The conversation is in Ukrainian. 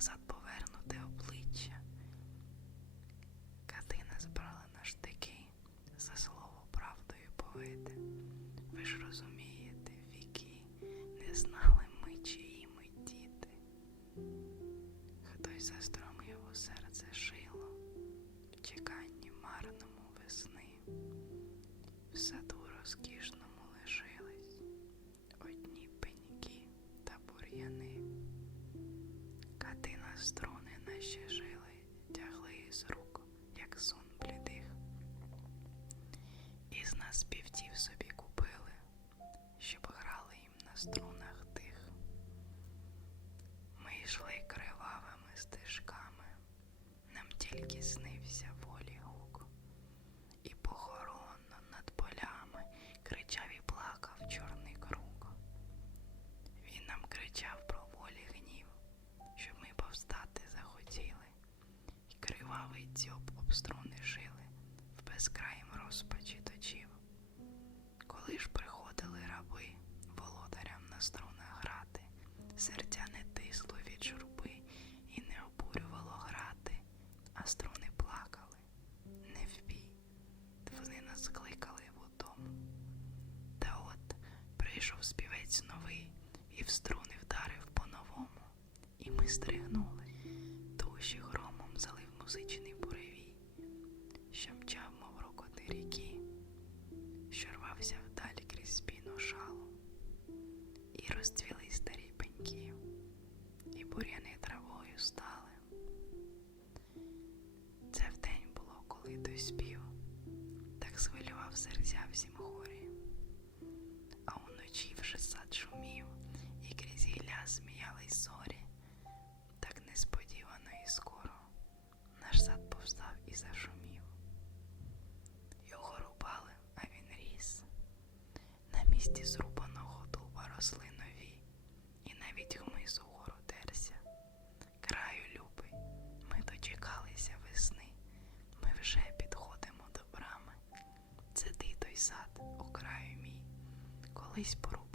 назад повернути обличчя. Катина збрала на штики за слово правдою повите. Ви ж розумієте, віки не знали ми, чиї ми діти. Хтось застромив у серце шило в чеканні марному весни, в саду розкішно. нас пів Прийшов співець новий і в струни вдарив по-новому, і ми стригнули, душі громом залив музичний буревій, що мчав, мов рокоти ріки, що рвався вдалі крізь спіну шалу, і розцвіли місті зрубаного дуба росли нові, і навіть хмиз угору терся. Краю любий, ми дочекалися весни, ми вже підходимо до брами. Це ти той сад, о мій, колись порубав.